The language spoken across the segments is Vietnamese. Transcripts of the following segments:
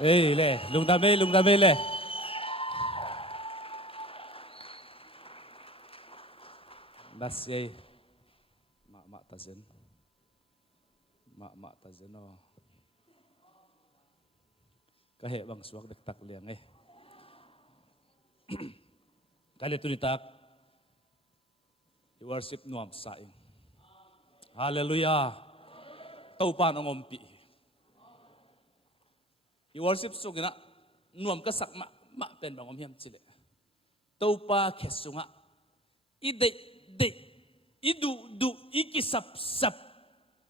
le, Lungdam le. Nasye, mak tazen oh. Kahit bang suwag dektak liang Kali tu ditak, worship nuam saing. Hallelujah. Tau pa nong ompi. Worship so gina nuam kasak ma pen bang om hiam chile. Tau pa kesunga. Idu ikisap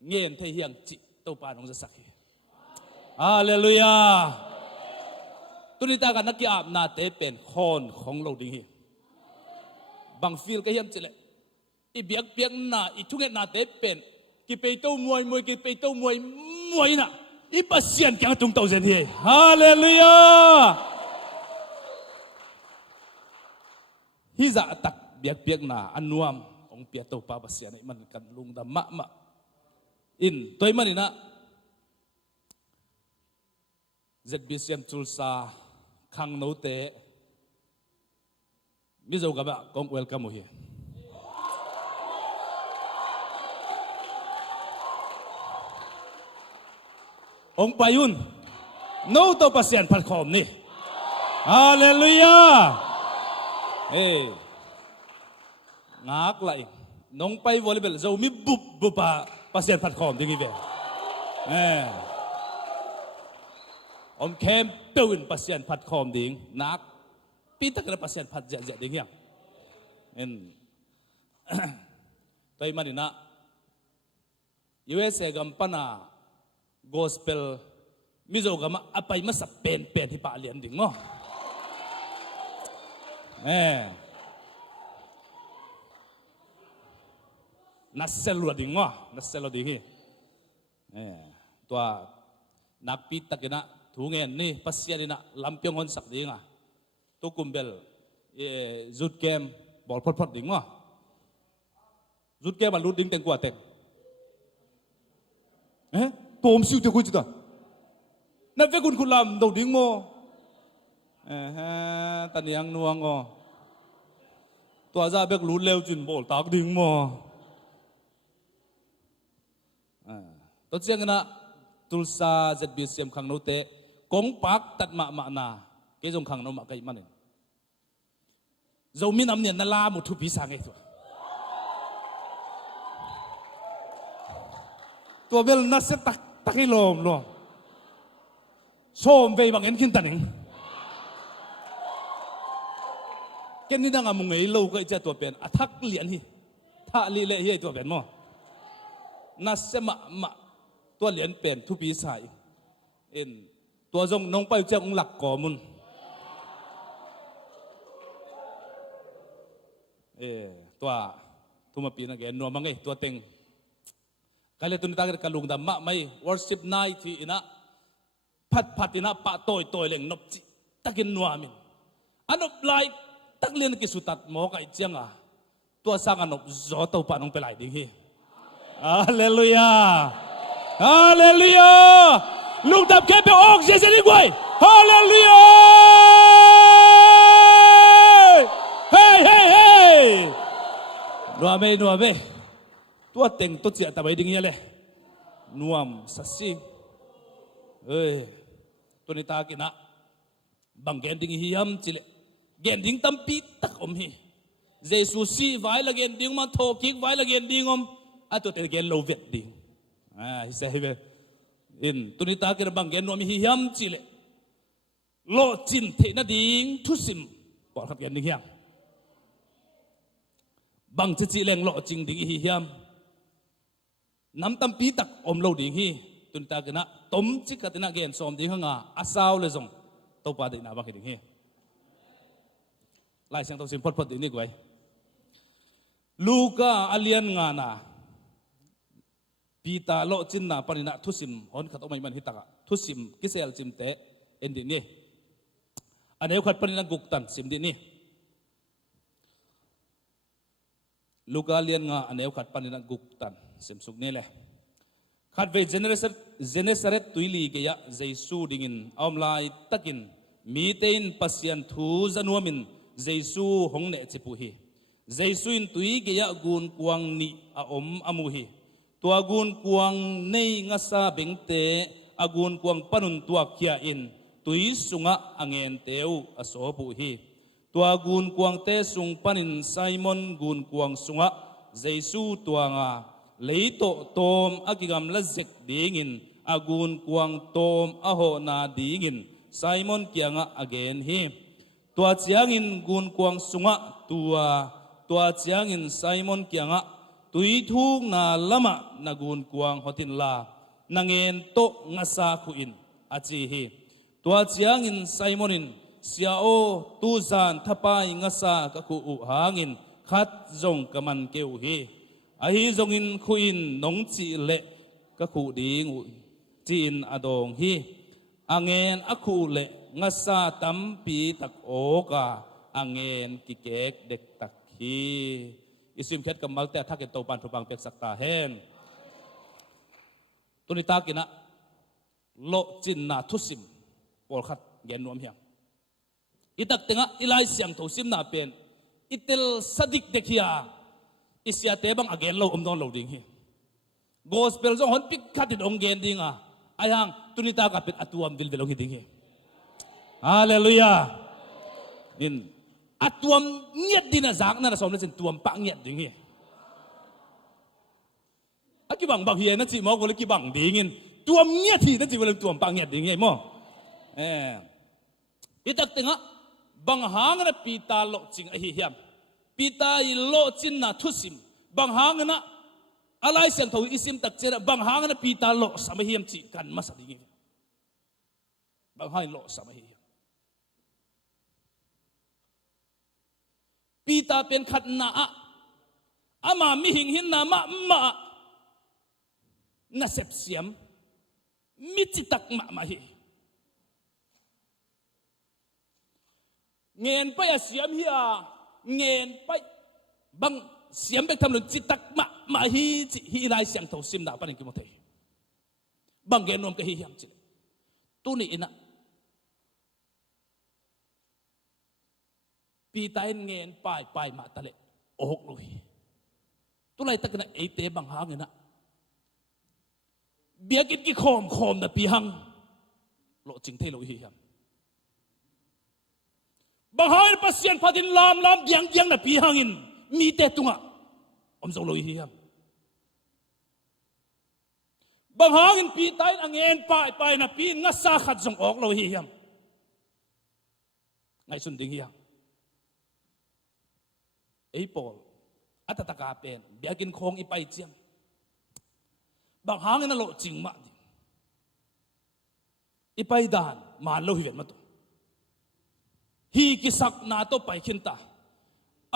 ngien the hiang chi tau pa nong sakhi. Hallelujah. Tunita ka nakiap na te pen khon khong lo ding hi. Bang feel ka hiam chile. Ibiak na itunget na te pen ki pe tau muai ki pe tau muai na. Ipasian kyang tung tau zen hi. Hallelujah. Hiza tak biak na anuam ong pia tau pa pasian man kan lungdam ma in toy manina ZBCMTulsa khang no te mi zo gaba kong welcome hi ong payun no to pasian par khom ni. Hallelujah. Ngak lại nong pay volleyball zo mi bup pa pasien phat khom ding ibe om kem pewin pasien phat khom ding nak pitak na pasien phat ja ding yang en tay manina USA gampana gospel mizo gama apay masap pen hi pa lian ding mo naselo ding hi tua nakpi takina thungen ni pasya dina lampiong hon sak dinga tu kumbel zut kem bol phot ding mo zut kem alut ding teng kwa tek tom siu te ko chita na ve kun kulam do ding mo taniang nuang ngo tua za bek lut leo chin bol tak ding mo tot siang na Tulsa ZBCM khang no te kong pak tat ma na ke jong khang no ma kai manin zo min am nian na la mu thu pi sang e to bel na se tak lom lo som ve bang en kin taning ken ni dang amung ei lo ka cha to pen athak lian hi tha li le hi to pen mo na se maตัวเหรียญเป็นทุปีสายตัวจงน้องไปเจ้าองหลักก่อมุนตัวทุมาปีนักเรียนนัวมังไงตัวเต็งใครเลยตุนตากระลุงดำมะไม่ worship night ที่นะพัดที่นะปะโตยเล่งนบจิตะกินนัวมินอันนบไลตักเรียนกิสุตัดหมอกไอเจียงตัวสร้างอันนบจอตัวปะน้องไปไหลดิ้งฮีฮาเลลูยาHallelujah! Lungdam kepe ok Jésus ni guai. Hallelujah! Hey! Nuame. Tua teng tu cia tabai ding ya le. Nuam sasing. Tu ni ta kina bang gending hiam chile. Gending tampi tak om hi. Jesus si vai la gending ma thokik vai la gending om. Atu te gen lo vet ding. Hisahibel tunita kira banggen nomi hiam chile lo chin the na ding thusim por khap gen ding hiam bang chi leng lo ching ding hiam nam tam pi tak om lo ding hi tunita kina tom chi katina gen som ding hanga asaw le zong to pa ding na bang ding hi lai sang to sim pot ding ni gwai Luka alian nga na Pita lo chin na panina thusim hon khat omai man hitaka thusim kisel chimte endi ni aneu khat panina guktan simdi ni Luka lian nga aneu khat panina guktan simsuk ni le ขัดเวเจเนเรตตุยลีเกียเจสูดิงินออมไลตักินมีเตนปัสยันทูจันวมินเจสูหงเนจิปุฮีเจสูอินตุยเกียกุนกวางนีอาอมอามุฮีตัวกุนกวางในงาซาเบงเตอากุนกวางปนุนตัวเขียอินตุยสุงะอังเอนเตวอโสปุฮีตัวกุนกวางเตสุงปนินไซมอนกุนกวางสุงะเจสูตัวงาเลยโตโตมอากิกามละเจกดีงินอากุนกวางโตมอาโหนาดีงินไซมอนเกียงะอเกนฮีตัวเจียงินกุนกวางสุงะตัวเจียงินไซมอนเกียงะตุยทุกนาละมะนากุนกวางหตินลานางเงินโตงาซาคุอินอาจีฮีตัวเจียงินไซมอนินเสียโอตูซานทับไปงาซากะคูอุหางินขัดจงกะมันเกวฮีอาฮีจงอินคุอินนงจีเละกะคูดีงุจีนอดงฮีอังเงินอะคูเละงาซาตัมปีตักโอกาอังเงินกิเกกเด็กตักฮีอิสิมเคล็ดกับมัลแต่ทักเกตโตปันทุบังเป็กสักตาเฮนตุนิตากินะโลจินนาทุสิมปอลขัดเกนนวมเฮียงอิตักเตงะอิไลเสียงทุสิมนาเป็นอิเตลสดิกเดคียอิสยาเตบังอเกนโลดอนโลดิงฮีโกสเปลจงฮอนปิกขัดดองเกนดิงอ่ะไอฮังตุนิตากะเป็นอตุมดิลเดลงฮีดิงฮีฮาเลลูยานินอัตวมเงียดดินะจากนั่นสมนั่นเป็นตัวมปะเงียดดิ่งฮีอักบังบังเฮียนั่นจีมอก็เลยกีบังดิ่งตัวมเงียดที่นั่นจีว่าเลยตัวมปะเงียดดิ่งฮีมั้งอีตักตึงอ่ะบังหางนั่นปีตาโลจิงไอเฮียมปีตาอีโลจินน่ะทุสิมบังหางนั่นอะไรเสียงทวีอิสิมตักเจระบังหางนั่นปีตาโลสมัยเฮียมจีกันมาสักดิ่งฮีบังหางโลสมัยเฮียปีตาเป็นขัดนาอามามิหิงหินนามะมานาเสพเสียมมิจิตักมาฮีเงินไปเสียมเฮียเงินไปบังเสียมไปทำหลุดจิตักมาฮีจิฮีไรเสียงเท่าซิมดาปนิกิโมเทบังเงินนวมกับฮียมจิตุนี่นะปีตายเงินไปมาตะเลโอกลุยตุไลตะกันไอเตบังหางเงินนะเบียกินกี่คอมนะปีหังโลจิงเทโลฮียมบังหางปัสยันพัดินลามยังนะปีหังอินมีเตตุงะอมโซโลฮียมบังหางอินปีตายเงินไปนะปีงัสซาขัดจงออกโลฮียมไงสุนดิงฮียมไอ้ปอลอัตตะกาเป็นเบียกินคงอีไปเจียงบางหางนั่นโลจริงมากอีไปด่านมาโลหิเวทมาตัวฮีกิสักนาโตไปขินตา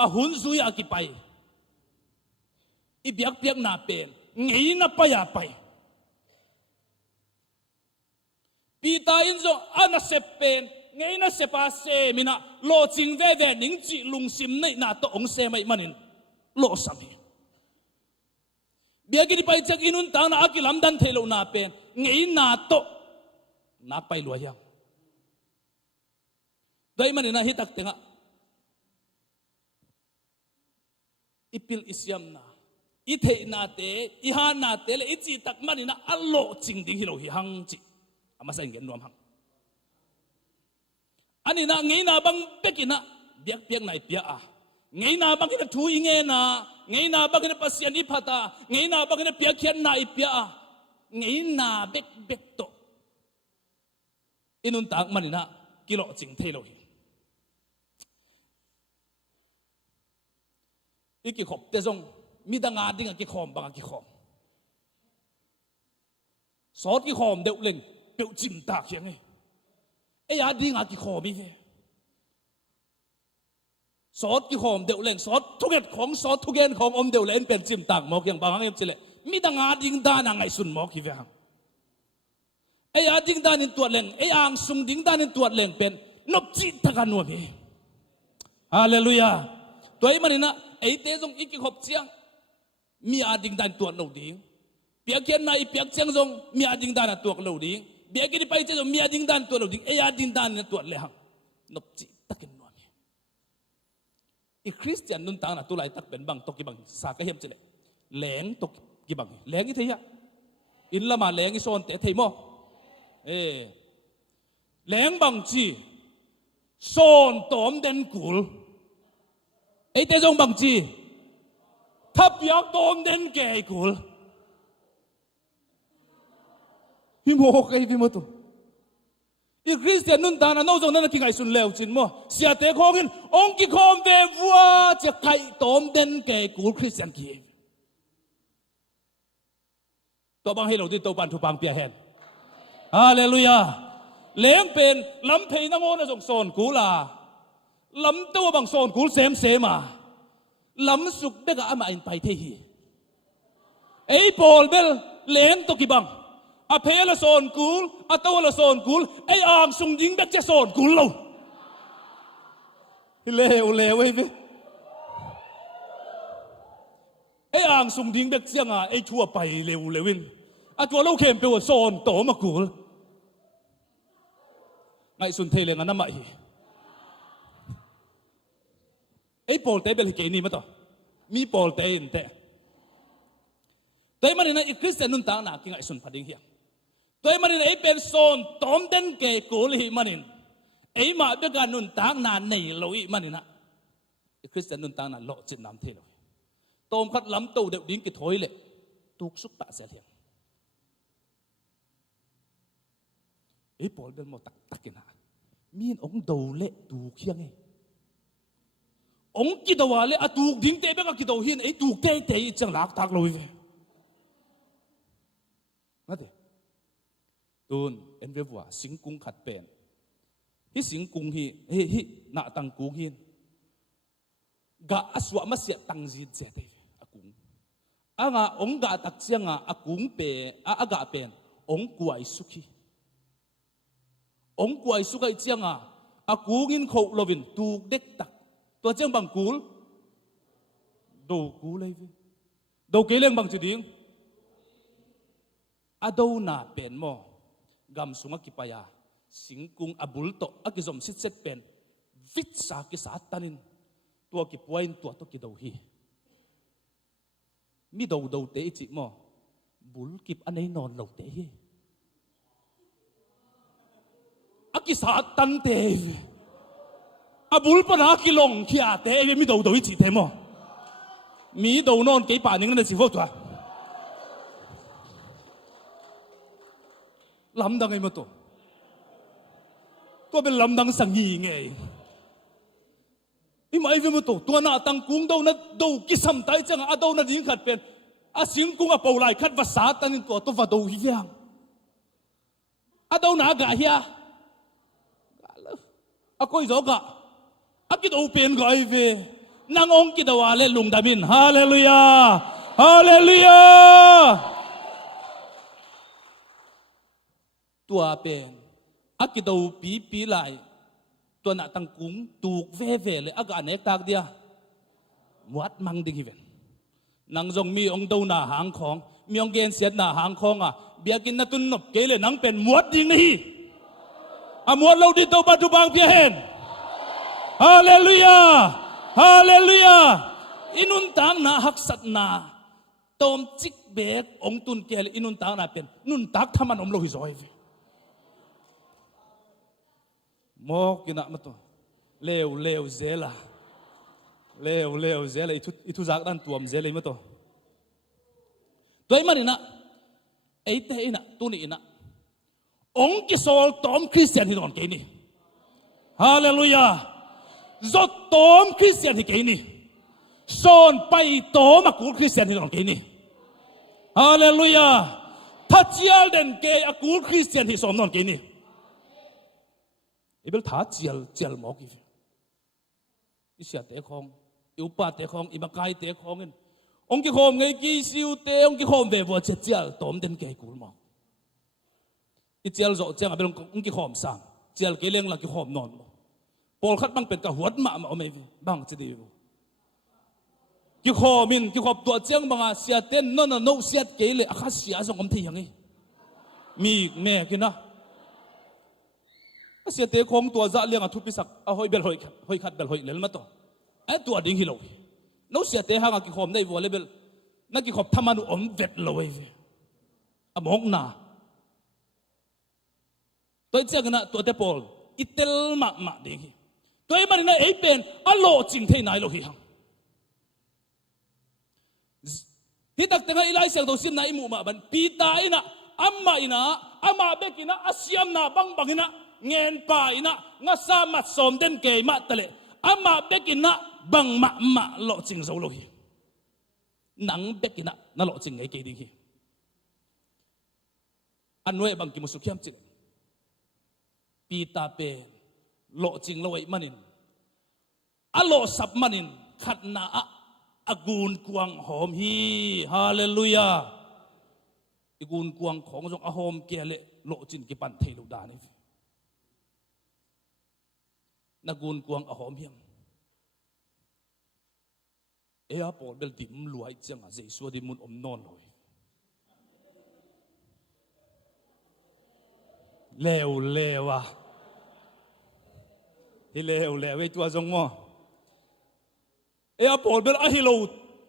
อาหุนซุยอากิไปอีเบียกเปียกนาเป็นไงน่ะไปอย่าไปปีตาอินโซอานาเซเป็นไงน่ะเสพาเซมินะโลจิงเวนิงจิลุงซิมในนาโตองเซไม่มันินโลสามีเบียกินไปจากอินุนตางนาอากิลัมดันเทโลนาเป็นไงนาโตนาไปลวยยังโดยมันนะฮิตักเตงะอิปิลอิสยามนาอิเทนาเตอิฮานาเตเลอิจิตักมันนะอัลโลจิงดิงฮิโลฮิฮังจิอามาใส่เงินรวมหังอันนี้นะไงนาบังเป็กินะเบียกเปียกไหนเปียอ่ะไงนาบังกินทุยเงนะไงนาบังกินปัสยานิพัตาไงนาบังกินเปียกเขียนไหนเปียอ่ะไงนาเบกโตอินุนตากมันนะกิโลจิงเทโลหิอีกขบเตจงมีดังอาดิ้งกี่ขอมบางกี่ขอมสอดกี่ขอมเดือดเล่งเปียวจิมตาเขียงไงไอ้ยาดิ้งกี่ขอมอีกสอดกี่ขอมเดือดเล่งสอดทุกอย่างของสอดทุกอย่างของอมเดือดเล่งเป็นจิมตากหมอกอย่างบางอย่างจิเลยมีดังอาดิ้งด้านไงสุนหมอกกี่เรื่องไอ้ยาดิ้งด้านินตัวเล่งไอ้อ่างสุงดิ้งด้านินตัวเล่งเป็นนบจิตกันนัวพี่ฮาเลลูยาตัวไอ้มันนี่นะไอ้เตจงอีกขบเชียงมีอาดิ้งด้านตัวเราดิ้ง piak kian na ipiak chang zong mi ading dan tuak lo ding biak ki pai che zong mi ading dan tuak lo ding e ading dan na tuak le hang nop chi takin no mi i Christian nun tang na tu lai tak ben bang tok ki bang sa ka hem chele leng tok ki bang leng i thei in lama leng i son te thei mo leng bang chi son tom den kul ấy thế giống bằng chi thấp giặc tôm đến kề cùl vì mô cái vì mô tu i Christian nun ta na nô giống nên là khi ngày xuân leo chín mô xia tế khong in ông ki khom về vua chỉ cái tôm đến kề cùl Christian kia tôi bằng hello đi tôi bàn thu bằng bia hen Hallelujah leng pen lắm thầy nam mô na giống son cùl à lắm tôi bằng son cúl xem mà lắm sục đếch à mà anh phải thế hi ấy Paul bel lén tôi kì bằng à phê là son cúl à tôi là son cúl ấy ang sung dính bếch che son cúl lâu leo ấy với ấy ang sung dính bếch che à ấy chua bay leo in à chua lâu khem bêu son tổ mà cúl ngày xuân thề lên anh mày ấy Paul tế bên cái này mà to mi Paul tế in tế tế mà nên là Christian nun tang na kinh ngại xuân phát đình hiang tế mà nên ấy bên son tóm đến cái cổ li mà nên ấy mà bây giờ nun tang na này lối mà nên Christian nun tang na lộ chuyện nam thế rồi tôm khát lắm tàu đều đến cái thối lệ tuộc xúc bạ sẽ hiang ấy Paul bên một tắc cái nào miên ông đầu lệ tuộc hiang ấy ông kia đâu à lẽ à tuộc dính tế bên cái kia đâu hiền ấy tuộc tế chẳng lạc thạc lôi về nghe thế tuần em về vua sinh cung khát bền hi sinh cung hi nạ tăng cung hiền gà aswa mà sẽ tăng gì thế thế à cung à ngà ông gà tắc chiang à cung bền à gà bền ông quay suki ông quay suki chiang à cung in khâu lovin tuộc đếch tắc tôi chẳng bằng cúl đồ cúl lấy vi đồ kế lên bằng chữ tiếng à đâu nà bền mò gam sung aki paya sing cung abul to aki zom sit set pen vít sa ki sa tanin tua ki point tua to ki đầu hi mi đầu tế chỉ mò bul kip anh ấy non lâu tế hi aki sa tan tế abul pa na ki long kia tế mi đầu chỉ thế mò mi đầu non cái bà những người chỉ vô tòa lắm đằng ấy mà tôi bên lắm đằng sang nhì nghe im ai với mà tôi na tăng cung đâu na đâu cái sầm tay chẳng à đâu na dính khát bên à xin cung à bầu lại khát và sát tăng tôi vào đầu hiang à đâu na gà hia à coi rõ gà à cái đầu bên gọi về nang ông cái đầu à lên Lungdam Hallelujah Hallelujah tua bên à cái đầu bí lại tua nã tăng cúng tuộc về lại à cái anh tag dia muat mang đi hiven nang dòng mi ông đâu na hàng khong mi ông gen xét na hàng khong à biakin na tun nop cái lên nang pen muat ding ni à muat lâu đi đâu bắt tu bang pia hen Hallelujah Hallelujah inun tang na hak sat na tom chik bek ong tun kel inun tang na pen nun tak thaman om lo hi zoi mo kina mato leo zela leo zela itu zak dan tuam zela mato toy marina eite ina tuni ina ong ki sol tom Christian hi don ke ni Hallelujah zot tom Christian hi ke ni son pai tom akul Christian hi don ke ni Hallelujah thachial den ke akul Christian hi som non ke ni ibel tha chial mo ki isia te khong upa te khong ibakai te khong en ong ki khom ngai ki siu te ong ki khom ve bo chial tom den ke kul mo i chial zo chang abel ong ki khom sang chial ke leng la ki khom non mo pol khat bang pen ka huat ma ma ome bang chi di ki khomin ki khop tua chang banga sia ten no siat ke le akha sia zong om thi hangi mi me kina sia te khong tua za liang a thu pisak a hoi bel hoi khat bel hoi lel ma to a tua ding hi lo no sia te hanga ki khom nei vo level na ki khop thamanu om vet lo ve among na tôi chắc là tôi để Paul itel ma đi tôi mà nói ấy bên alo chính thế này lo hi hang thì đặc tiếng Ilai sang đầu xin này mù mà ban pita ina amma bekina asiam na bang ina ngen pa ina ngasa mat som den ke ma tale amma bekina bang ma lo chính dấu lo hi nang bekina na lo chính ấy ke đi hi anh nói bằng kim sukiam chile pita pe lo ching lo ai manin alo sap manin khatna agun kuang hom hi hallelujah igun kuang khong jong a hom ke le lo chin ki pan thei lo da ni nagun kuang a hom hiam e a por bel dim luai chang a jesu di mun om non hoi lewa hi lew ei tua zong mo e a pol bel a hi lo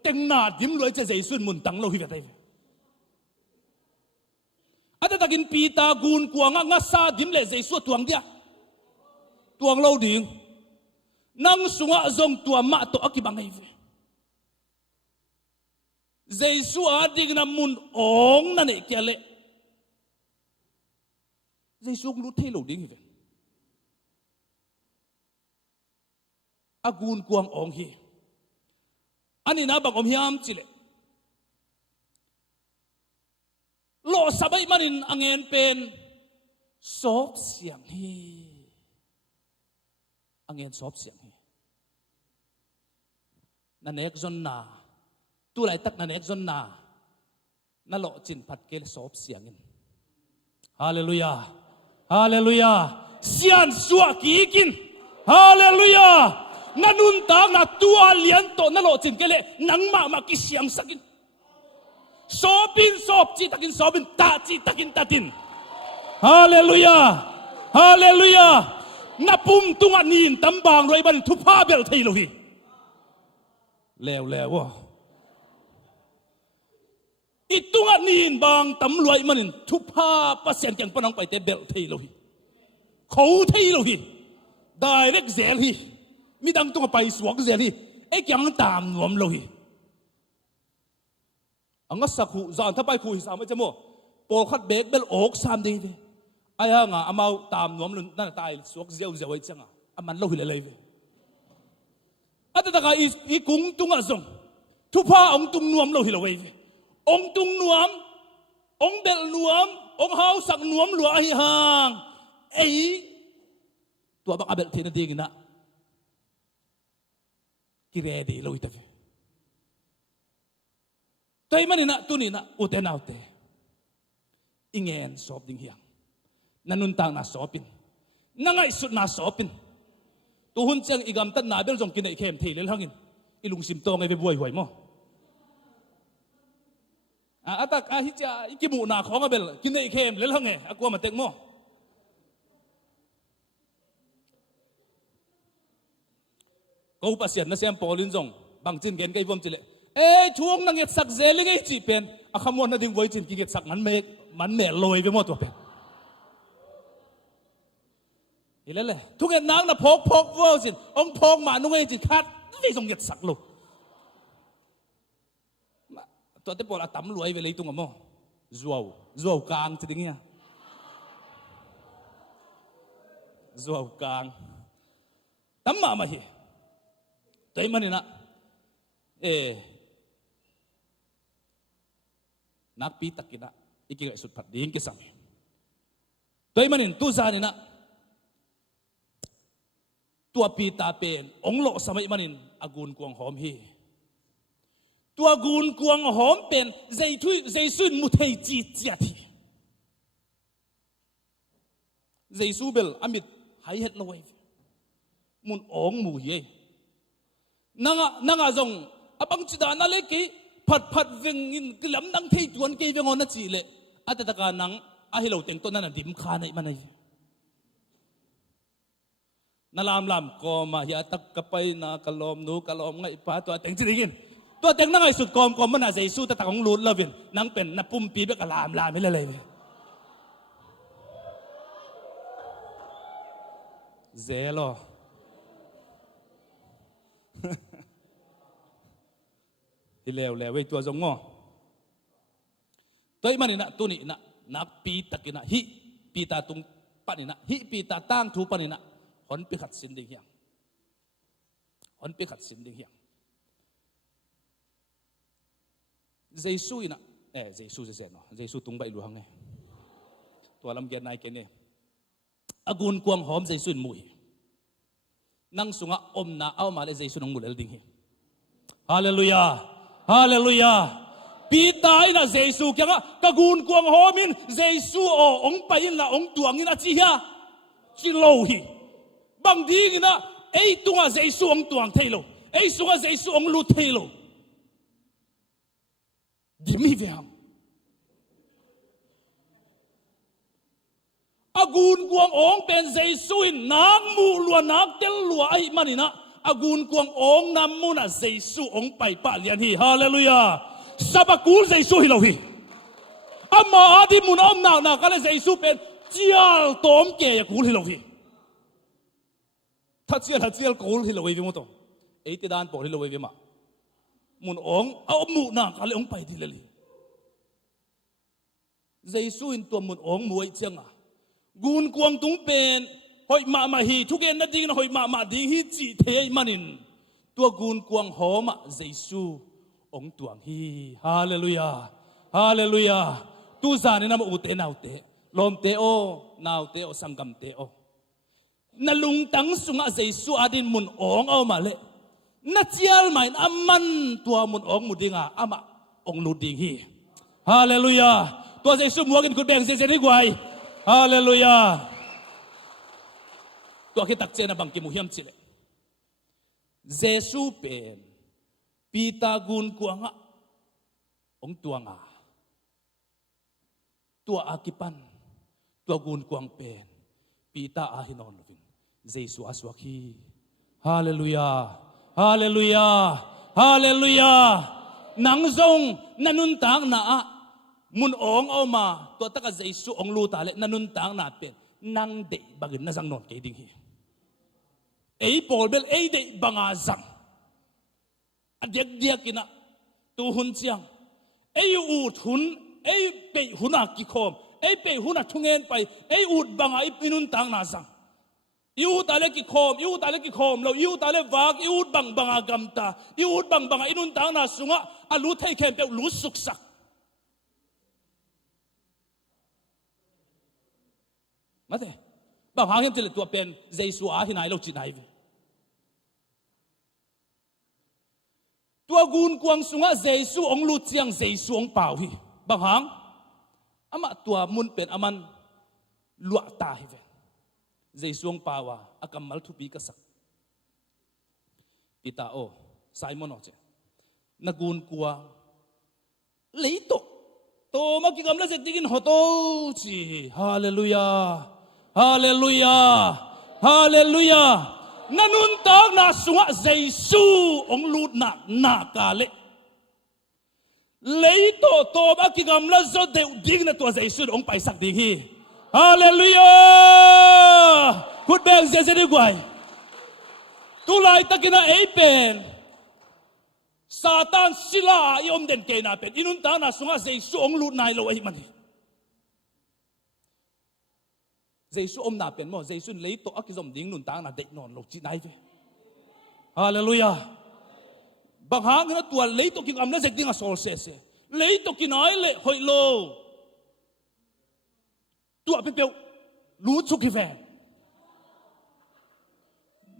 teng na dim loi che jesu mun tang lo hi ve tai ata takin pita gun kuanga nga sa dim le jesu tuang dia tuang lo ding nang sunga zong tua ma to akibang ei ve jesu a ding na mun ong na ne kele jesu lu thei lo ding hi ve agun kuang ong hi ani na bang om hiam chile lo sabai manin angen pen sop siang hi angen sop siang hi na nek zon na tu lai tak na nek zon na lo chin phat ke sop siang in hallelujah hallelujah sian suwa ki kin hallelujah nanun tang na tua lian to na lo chin kele nang ma ki siang sakin sop chi takin sobin ta chi takin tatin hallelujah hallelujah na pum tunga nin tambang roi ban thupha bel thei lo hi lew itunga nin bang tam loi manin thupha pasien kyang panang pai te bel thei lo hi khou thei lo hi direct zel hi mi dang tunga pai suak zel hi e kyang tam nuam lo hi anga sakhu zan thapai khu hi sa ma chamo pol khat bek bel ok sam dei ve aya nga amau tam nuam lun na tai suak zeu ai changa aman lo hi le ve ata taka i kung tunga zong thupha ong tung nuam lo hi lo ve ong tung nuam ong bel nuam ong hau sak nuam lua hi hang ei tua bang abel thena ding na ki ready lo ita tay manina tunina uten autte ingen sop ding hiang nanuntang na sopin nangai sut na sopin tuhun chang igam tan na bel jong kinai khem thei lel hangin ilung sim to ngai ve buai huai mo atak a hi cha ikimu na khong abel kinai khem lel hange akwa ma tek mo ko pasien na sem polin jong bang chin gen kai vom chile e chuang nang et sak zel ngai chi pen a khamon na ding voi chin ki get sak man me loi ve mo to pen ilele thung et nang na phok vo chin ong phok ma nu ngai chi khat nei jong get sak lo to te pol a tam luai ve lei tung mo zuaw kang chi ding ya zuaw kang tam ma hi tay manina nak pi takina ikiga sut phat ding ke sam tay manin tu zanina tua pi ta pen onglo samai manin agun kuang hom hi tua gun kuang hom pen zaisun mu thei chi chia thi zaisu bel amit hai het loi mun ong mu hi nanga zong abang chida na le ki phat vengin kilam nang thei tuan ke vengon na chi le atataka nang ahilo teng to na dim kha nai manai nalam ko ma ya tak kapay na kalom nu kalom ngai pa to teng chirigin to teng na ngai sut kom man a jesu ta takong lut lovin nang pen na pumpi be kalam mi le zelo thì lèo với tua giống ngò tới mà nè tu nè na pi tắc nè hi pi ta tung pan nè hi pi ta tang thu pan nè hòn pi khát xin đình hiang hòn pi khát xin đình hiang Giêsu nè Giêsu sẽ nó Giêsu tung bay luang này tua làm cái này cái này agun quang hom Giêsu mùi nang sunga om na ao mà le Giêsu nong mùi le đình hiang Hallelujah Hallelujah. Pita ina Jesu kya kagun kuang homin Jesu o ong pain la ong tuang ina chi ha chi lo hi bang ding ina ei tunga Jesu ong tuang thailo ei sunga Jesu ong lu thailo dimi veam agun kuang ong pen Jesu in nang mu lua nak tel lua ai manina agun kuang ong namuna Jesu ong pai pa lian hi hallelujah sabakul Jesu hi lo hi ama adi mun om na kala Jesu pen chial tom ke ya kul hi lo hi tha chial kul hi lo hi mo to ei te dan po hi lo hi ma mun ong om mu na kala ong pai di le Jesu in to mun ong muai changa gun kuang tung pen hoi ma hi thu gen na ding na hoi ma ding hi chi the manin tua gun kuang homa Jesu ong tuang hi hallelujah hallelujah tu zani na u te nau te lom te o nau te o sangam te o na lung tang sunga Jesu adin mun ong au ma le na chial mai aman tua mun ong mudinga ama ong lu ding hi hallelujah tua Jesu muagin kut beng se ni gwai hallelujah tua ki tak che na bang ki mu hiam chile Jesu pen pita gun kuanga ong tuanga tua akipan tua gun kuang pen pita ahinon vin Jesu aswaki hallelujah hallelujah hallelujah nang zong nanun tang na mun ong au ma to taka Jesu ong lu ta le nanun tang na pen nang de bagin na jang non ke ding hi ei pol bel ei de banga zang adek dia kina tu hun chiang ei ut hun ei pe huna ki khom ei pe huna thungen pai ei ut banga ipinun tang na sang iu tale ki khom lo iu tale wak iu bang banga gamta iu bang banga inun tang na sunga alu thai khem pe lu suk sak mate bang hangem tele tua pen Jesu a hinai lo chinai vi tua gun kuang sunga Jesu ong lu chiang Jesu ong pau hi bang hang ama tua mun pen aman lua ta hi ve Jesu ong pawa akamal thupi ka sak ita o Simon o che nagun kuwa leito to makigam la setigin hoto chi hallelujah hallelujah hallelujah nanun tang na sunga Jesu ong lut na kale leito to makigam la zo de ding na to Jesu ong pai sak ding hi hallelujah kut beng se di gwai tu lai takina eipen Satan sila iom den ke na pen inun ta na sunga Jesu ong lut nai lo ai man Jesu om na pen mo Jesu lei to akizom ding nun ta na de non lo chi nai ve hallelujah bang hang na tua lei to king am na zek ding a sol se lei to kinai le hoi lo tua pe pe lu chu ki ve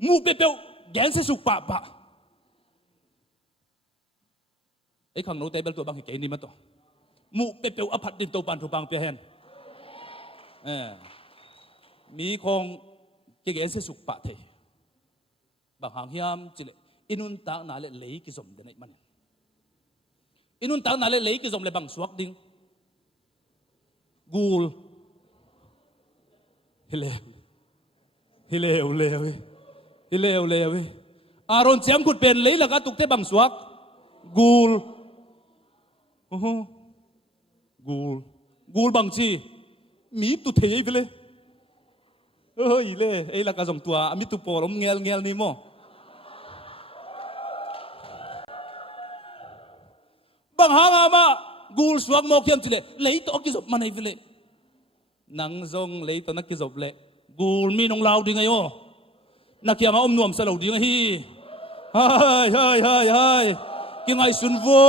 mu pe pe gen se su paไอ้ขังโน้ตเบลตัวบางเหตุนี่มันตัวมุเปเปวอภัดดินตัวปันถูบางเปียเฮนมีคงเกเกเสสุกปะเทบางหางเฮียมจิเล inun ta na le lấy ki zom de nei man inun ta na le lấy ki zom le bang suak ding gul hileu aron chiam kut pen lấy là ka tuk te bang suak gul gul bang chi mi tu thei vele ơi le ấy là ka zong tua mi tu por om ngel ni mo bang hanga ma gul suak mo kiam chile lấy to ki zop manai vele nang zong lấy to na ki zop le gul mi nong lau ding ayo na kia ma om nuam sa lo ding hi hai ki ngai sun vo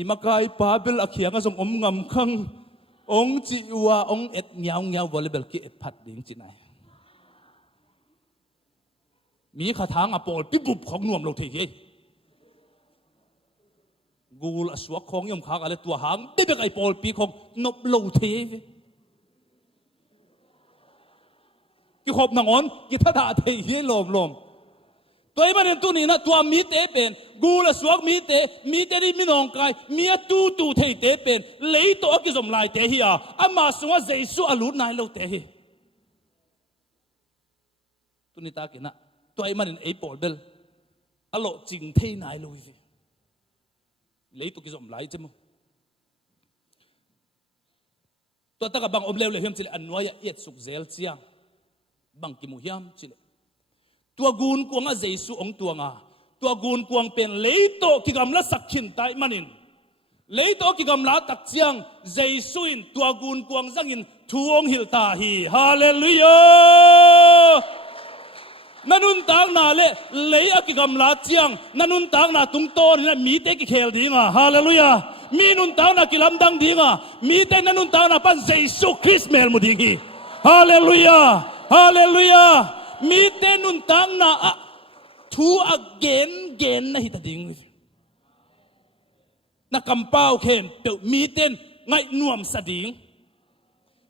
imakai pabil akhia nga zong om ngam khang ong chi wa ong et nyao volleyball ki et phat ding chi nai mi kha thang a pol pi bup khong nuam lo thei hi gul aswa khong yom kha ale tua hang te be kai pol pi khong nop lo thei ve ki khop nangon ki thada thei hi lom toy man tu ni na tua mi te pen gul aswak mi te ri mi nong kai mi tu thei te pen lei to ki zom lai te hi a ama sunga jesu alut nai lo te hi tu ni ta ki na toy man ei pol bel alo jing thei nai lo hi lấy tụi cái dòng lái chứ mà tôi ta cả bằng ôm leo lệ hiểm chỉ là ăn nuôi yết sục zel chiang bằng kim hiểm chỉ là tua gun quang à Giêsu ông tua ngà tua gun quang pen lấy to cái gam lá sắc khinh tai manin lấy to cái gam lá tắc chiang Giêsu in tua gun quang giang in thuông hil ta hi hallelujah nanun tang na le lấy a ki gam la chiang nanun tang na tung to ni mi te ki khel dinga hallelujah mi nun tang na ki lam dang dinga mi te nanun tang na pan Jesu Christ mel mu ding hi hallelujah mi te nun tang na thu again na hi ta ding na kampau khen pe mi ten ngai nuam sa ding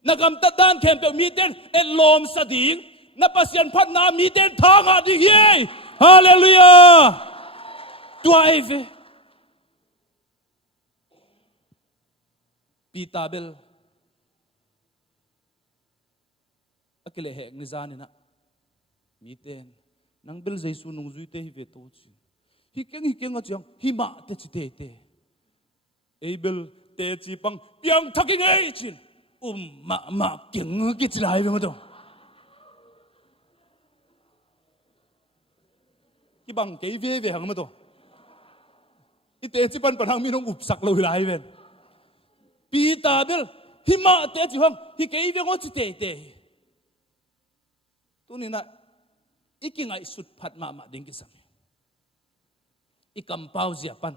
na kam ta dan khen pe mi ten elom sa ding na pasien phat na mi ten thang a ding ye hallelujah tuaive pitabel akile he ni zani na mi ten nang bel Jesu nong zui te hi ve to chi hi keng a chang hi ma te chi te abel te chi pang piang thaking ei chin ma keng ki chi lai ve ma to ki bang ke ve hang ma to i te chi pan hang mi nong up sak lo lai ven pi ta bel hi ma te chi hang hi ke ve ngo chi te tu ni na ikingai sut phat ma ding ki sang ikam pau zia pan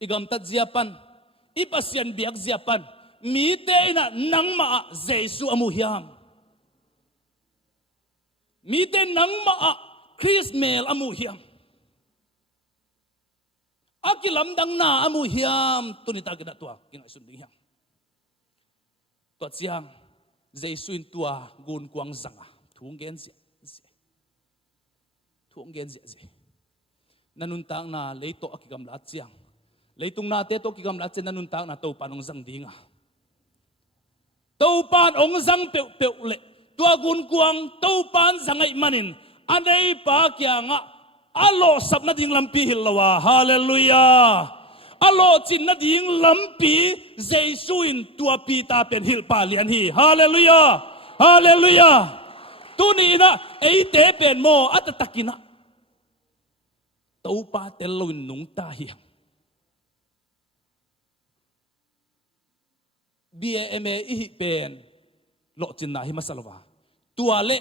igam tat zia pan ipasian biak zia pan mi te na nang ma Jesu amu hiam mi te nang ma Christ mel amu hiam akilam dang na amu hiam tunita gina tua kingai sun ding hiam to chiang Jesu in tua gun kuang zanga thung gen zia thung gen zia nanun tang na leito akigam la chiang leitung na te to kigam la chen nanun tang na to panong zang dinga to pan ong zang pe le tua gun kuang to pan zangai manin anei pa kya nga alo sap na ding lampi hilawa hallelujah alo chin na ding lampi Jesu in tua pi ta pen hil pa lian hi hallelujah tuni na ei te pen mo atatakina to pa telloin nung ta hi BIAMA ihi pen lo chin na hi masalwa tua le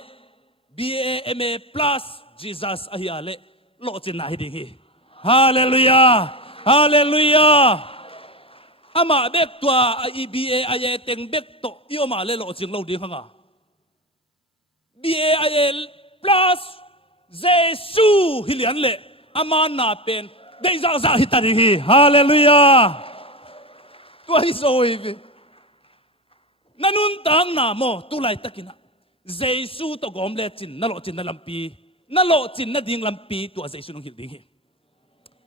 BIAMA plus Jesus ahia le lo chin na hi ding hi hallelujah ama bek tua IBA aye teng bek to yo ma le lo chin lo ding hanga BIA plus Jesu hilian le ama na pen dei za hitari hi hallelujah tua hi soive nanun tang na mo tu lai takina Jesu to gom le chin na lo chin na lampi na lo chin na ding lampi tua Jesu nong hil ding hi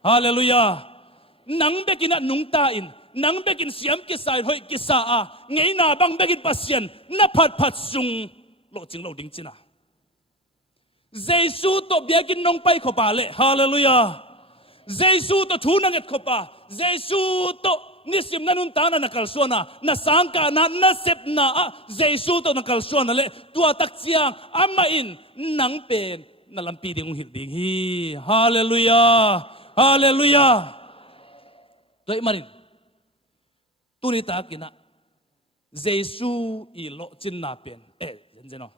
hallelujah nang bekin na nung tain nang bekin siam kisai hoi kisa a ngei na bang bekin pasien na phat sung lo ching lo ding china Jesu to biakin nong pai khopa le hallelujah Jesu to thu nang et khopa Jesu to nisim nanun ta na nakal suana na sangka na sep na Jesu to nakal suana le tua tak chiang ama in nang pen na lampi ding hil ding hi hallelujah hallelujah toy marin tuni ta kina Jesu i lo chin na pen jeno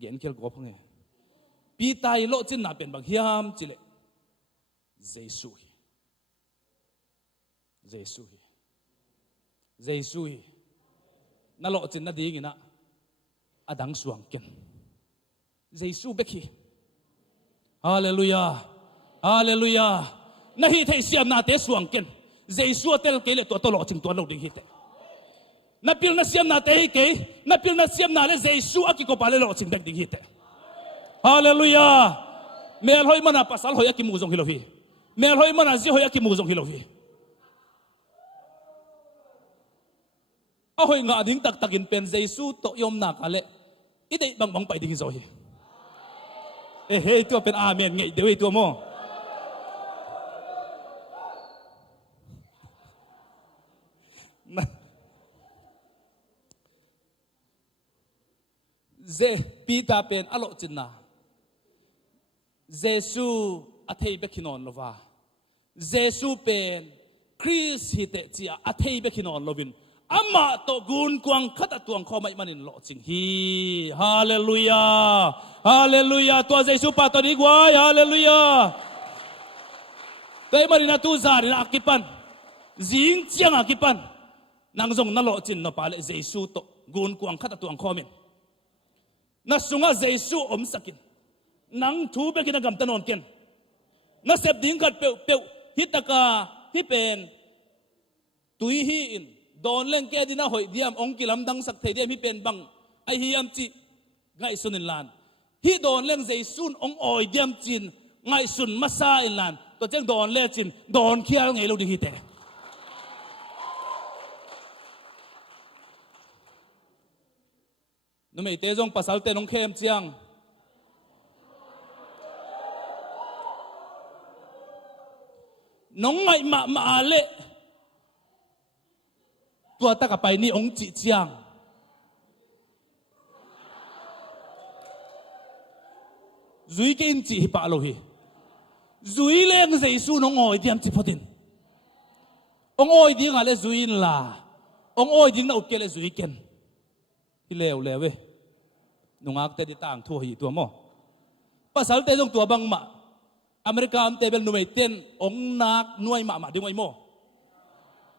gen kel go phang pi tai lo chin na pen bang hiam chile Jesu na lo chin na ding ina adang suang ken Jesu bekhi hallelujah hallelujah na hi thei siam na te suang ken Jesu tel ke le to lo ching to lo ding hi te na pil na siam na te hi ke na pil na siam na le Jesu aki ko pale lo ching ding hi te hallelujah mel hoi mana pasal hoi aki mu jong hi lo hi mel hoi mana ji hoi aki mu jong hi lo hi ahoy nga ding tak takin pen Jesu to yom na kale idei bang pai ding zo hi hey to pen amen ngei dewi to mo ze pita pen alo chinna Jesu athei bekinon lova Jesu pen Chris hite chia athei bekinon lovin ama to gun kwang khata tuang kho mai manin lo ching hi hallelujah hallelujah to Jesu pa to ni gwai hallelujah dai marina tu zari na akipan jing chiang akipan nang jong na lo chin no pale Jesu to gun kwang khata tuang kho min na sunga Jesu om sakin nang thu be kin gam tanon ken na sep ding kat pe hitaka hi pen tui hi in don leng ke dina hoi diam ong kilam dang sak thei diam hi pen bang ai hi am chi ngai sunin lan hi don leng Jesu ong oi diam chin ngai sun masa in lan to cheng don le chin don khial ngei lo ding hi te nu mei te jong pasal te nong khem chiang nong ngai ma le tua ta ka pai ni ong chi chiang zui ke in chi hi pa lo hi zui leng Jesu nong oi diam chi photin ong oi ding ale zui in la ong oi ding na up ke le zui ken hi lew lewe nungak te di tang thu hi tua mo pasal te jong tua bang ma America am tebel numei ten ong nak nuai ma ding oi mo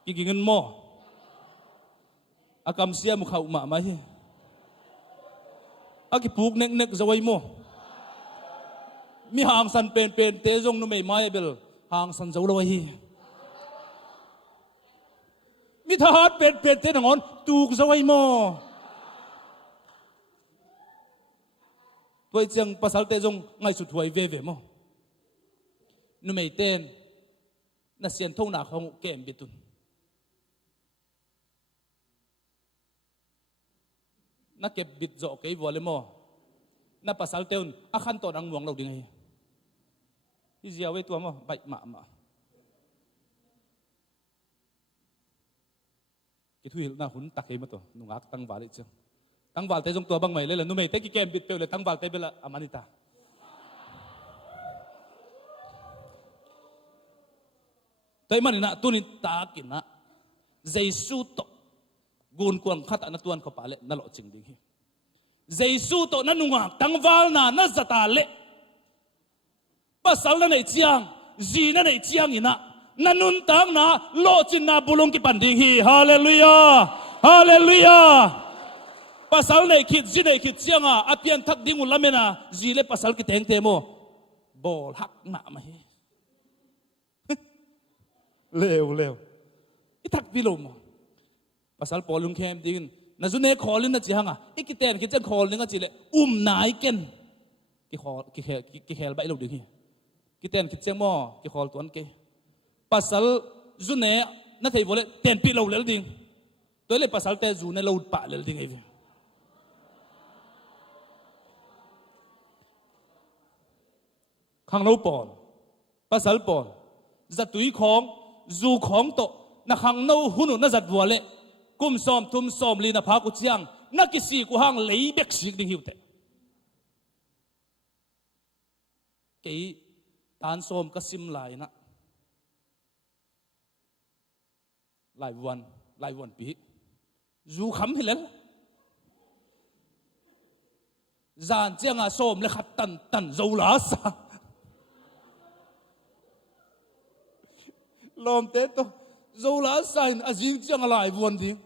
kigingen mo akam sia mu khau ma hi aki puk nek zawai mo mi hang san pen te jong numei mai bel hang san zo lo hi mi that pen te ngon tuk zawai mo toi chang pasal te jong ngai su thuai ve mo numei ten na sian thong na khong kem bitun na kep bit zo kei vole mo na pasal teun akhan to nang muang lo ding hi izia we tua mo bai ma ki thuil na hun tak ma to nungak tang wale chang tang wal te jong tua bang mai le la nu mei te ki kem bit pe le tang wal te bela amanita tai manina tunin takina Jesu to gun kuang khat na tuan ko pale na lo ching ding hi Jesu to na nunga tangwal na zata le pasal na nei chiang ji na nei chiang ina nanun tang na lo chin na bulong ki panding hi hallelujah hallelujah pasal nei khit ji nei khit chianga apian thak ding ulamena ji le pasal ki teng te mo bol hak na ma hi lew i thak bilo mo pasal polung khem ding na zune kholin na chihanga ikiten ki chen khol ninga chile nai ken ki khel bai lo ding hi ki ten ki cheng mo ki khol tuan ke pasal zu ne na thei vole ten pi lo lel ding toile pasal te zu ne lo pa lel ding ai khang lo pon pasal pon zatui khong zu khong to na khang no hunu na zat vole kum som thum som li na pha ku chiang na ki si ku hang lei bek sik ding hiu te ke tan som ka sim lai na lai wan pi zu kham hi lel zan chiang a som le khat tan zo la sa lom te to zo la sa in azing chiang lai wan ding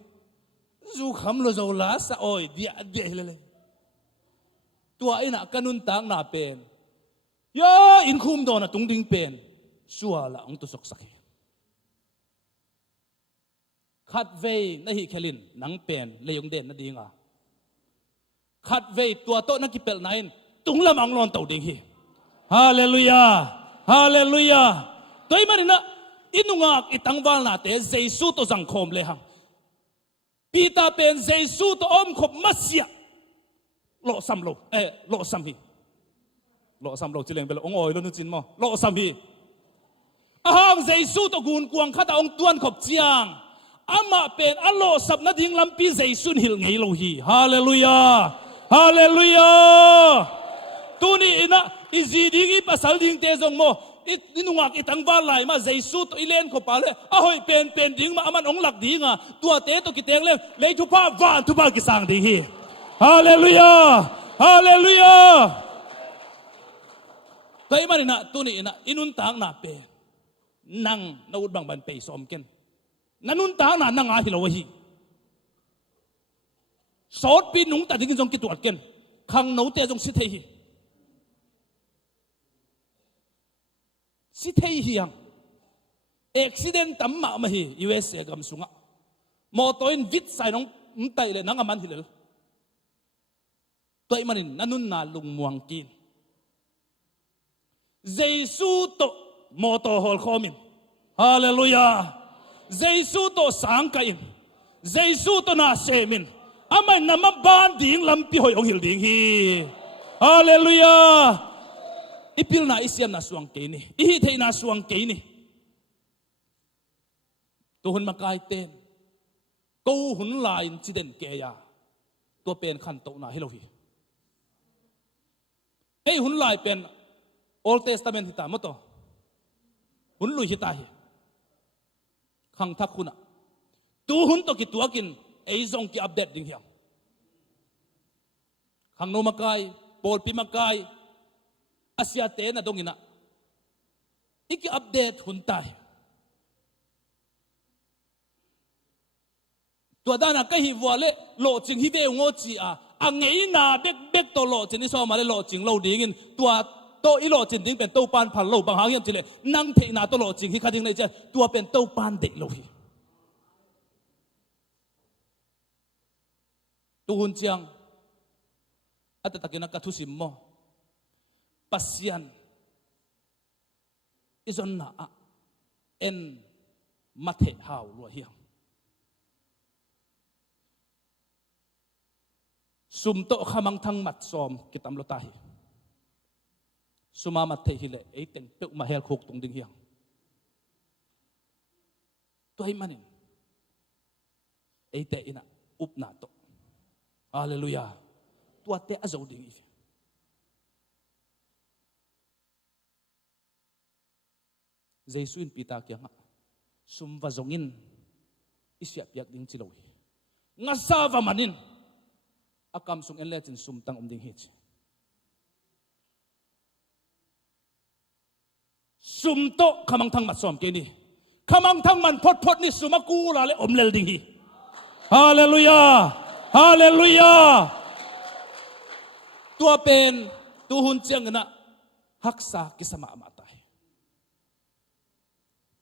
zu kham lo zo la sa oi dia le tua ina kanun tang na pen ya in khum do na tung ding pen suwa la ong tu sok sakhi khát về na hi khelin nang pen leyong den na dinga khát về tua to na ki pel nain tung lam ang lon tau ding hi hallelujah hallelujah toy marina inunga itang wal na te jesu to jang khom le hang pita pen jesu to om khop masia lo sam hi lo sam lo chileng bel ong oi lo nu chin mo lo sam hi ahang jesu to gun kuang khata ong tuan khop chiang ama pen alo sab na ding lampi jaisun hil ngei lo hi hallelujah hallelujah tuni ina izi dingi pasal ding te jong mo inungak itang ba lai ma jaisu to ilen ko pale ahoi pen ding ma aman ong lak dinga tua te to kiteng le thu pa van thu ba ki sang ding hi hallelujah hallelujah kai marina tuni ina inun tang na pe nang na ud bang ban pe som ken nanun ta na nanga hilaw hi sot pi nung ta ding jong ki tuat ken khang no te jong si thei hi yang accident tam ma hi USA gam sunga motoin vit sai nong tai le nang aman hilel toy manin nanun na lung muang kin jesu to moto hol khomin hallelujah jesu to sang kain jesu to na semin amai nama ban ding lampi hoi ong hil ding hi hallelujah ipil na isiam na suang ke ni ihi thei na suang ke ni to hun makai ten ko hun lain chiden ke ya to pen khan to na hilo hi ei hun lai pen old testament hi ta mo to hun lui hi ta hi khang thak khuna tu hun to ki tuakin ei zong ki update ding hiam khang no makai pol pi makai asia te na dongina iki update hun tai tua dana ka hi wale lo ching hi ve ngo chi a angei na bek to lo chin ni so ma le lo ching lo ding in tua to i lo chin ding pen to pan phal lo bang hang yam chile nang the na to lo ching hi khading nei cha tua pen to pan de lo hi tu hun chiang ata takina ka thu sim mo pasian izon na en mathe haw lo hi sum to khamang thang mat som kitam lo ta hi suma mat thei hi le ei teng pe ma hel khok tung ding hiang toy manin ei te ina up na to hallelujah tua te azo ding hi jesu in pita kyang sum va zongin isya piak ding chilo hi nga sa va manin akam sung en le chin sum tang ding hi sum to khamang thang mat som ke ni khamang thang man phot ni suma ku la le om lel ding hi hallelujah hallelujah tua pen tu hun chang na haksa ki sama ma ta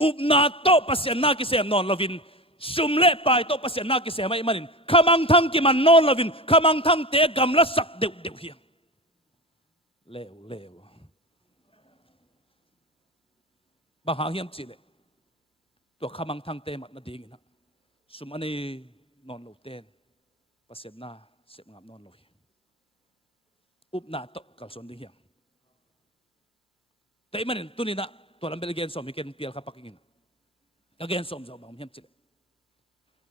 up na to pasyan na ki sem non lovin sum le pai to pasyan na ki sem mai manin khamang thang ki man non lovin khamang thang te gam la sak deu hiang เลวบางหางเฮียมจีเลยตัวขมังทางเตมัดนาดีงินะสุมันนี่นอนโลเตนประเสริฐนาเสพงามนอนลอยอุบหน้าโตกัลส่วนดิ้งเฮียงแต่มันตุนี่นะตัวลำเบลเกนสมมีเกนเปียลขับปักงินะกเกนสมจะบางเฮียมจีเลย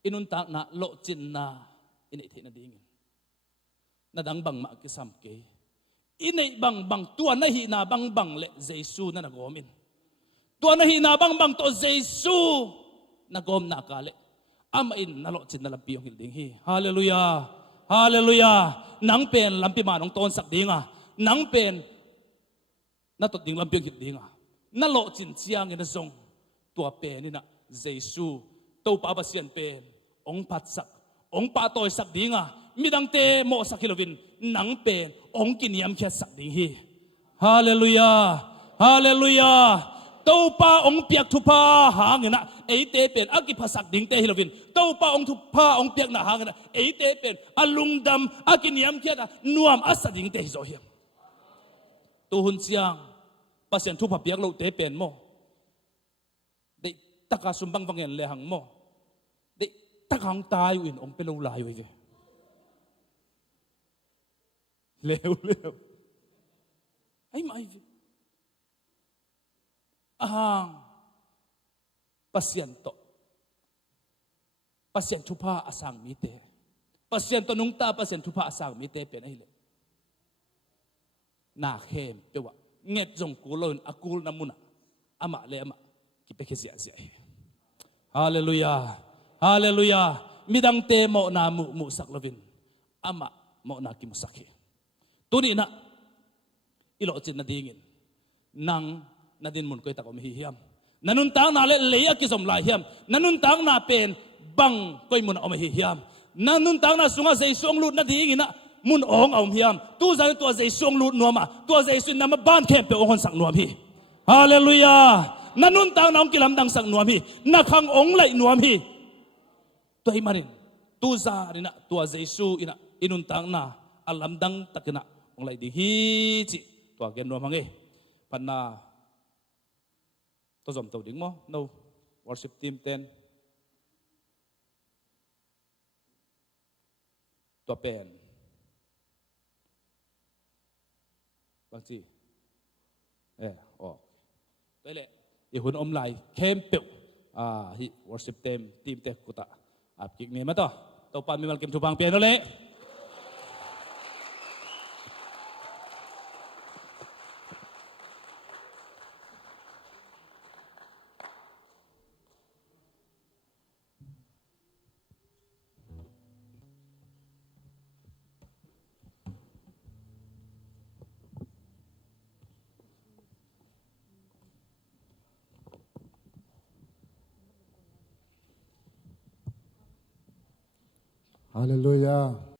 อินุนตานะโลจินนาอินเอทีนาดีงินนาดังบังมากิสามเกยอินเอบังตัวนาฮีนาบังเละเยซูนั่นนะโกมินตัวนาฮีนาบังตัวเยซูนักกมนักกาเลอามาอินนัลจินนัลปีองหิลดิ้งฮีฮาเลลูยาฮาเลลูยานังเป็นลำปีมาน้องต้นสักดิ้งอ่ะนังเป็นนัตดิ้งลำปีองหิลดิ้งอ่ะนัลจินเชียงเงินส่งตัวเป็นนี่นะเยซูตัวป้าบัสเซียนเป็นองค์ปัดสักองค์ป้าตัวสักดิ้งอ่ะมีดังเตโมสักฮิโลวินนังเป็นองค์กินยามแค่สักดิ้งฮีฮาเลลูยาฮาเลลูยาตัวป้าองค์เปียกทุพาหางเงินนะเอเตเป็นอากิภาษาดิ้งเตฮิโลวินตัวป้าองค์ทุพาองค์เปียกหน้าหางเงินนะเอเตเป็นอลุงดำอากินยามแค่นวมอัสดิ้งเตฮิโซเฮียมตัวหุ่นเสียงภาษาทุพาเปียกเราเตเป็นโมได้ตะกาสุมบังฟังเงินเลหังโมได้ตะกังตายวินองค์เป็นลูลายไว้แกเลวไอ้ไม่pasien tupa asang mite pasien to nungta pasien tupa asang mite pen ai le na khem pewa nget jong kulon akul namuna ama le ama ki pe khisia sia hallelujah midang te mo na mu saklovin ama mo na ki musakhi tuni na ilo chin na dingin nang nadin mun koy takom hihiam nanun tang na le ki som lai hiam nanun tang na pen bang koy mun om hihiam nanun tang na sunga sei song lut na ding ina mun ong om hiam tu za tu sei song lut nuama tu sei sun na ma ban khem pe ong sak nuam hi hallelujah nanun tang na ong kilam dang sak nuam hi na khang ong lai nuam hi toy marin tu za rina tu jesu ina inun tang na alam dang takina ong lai di hi chi to gen nuam hange panna tôi dòm tàu đỉnh mò no worship team ten tua pen bang chi đây lệ i hun om lai kem pel hi worship team te kuta ap kik ne ma to tàu pan mi mal kem thu bang pen no le Hallelujah.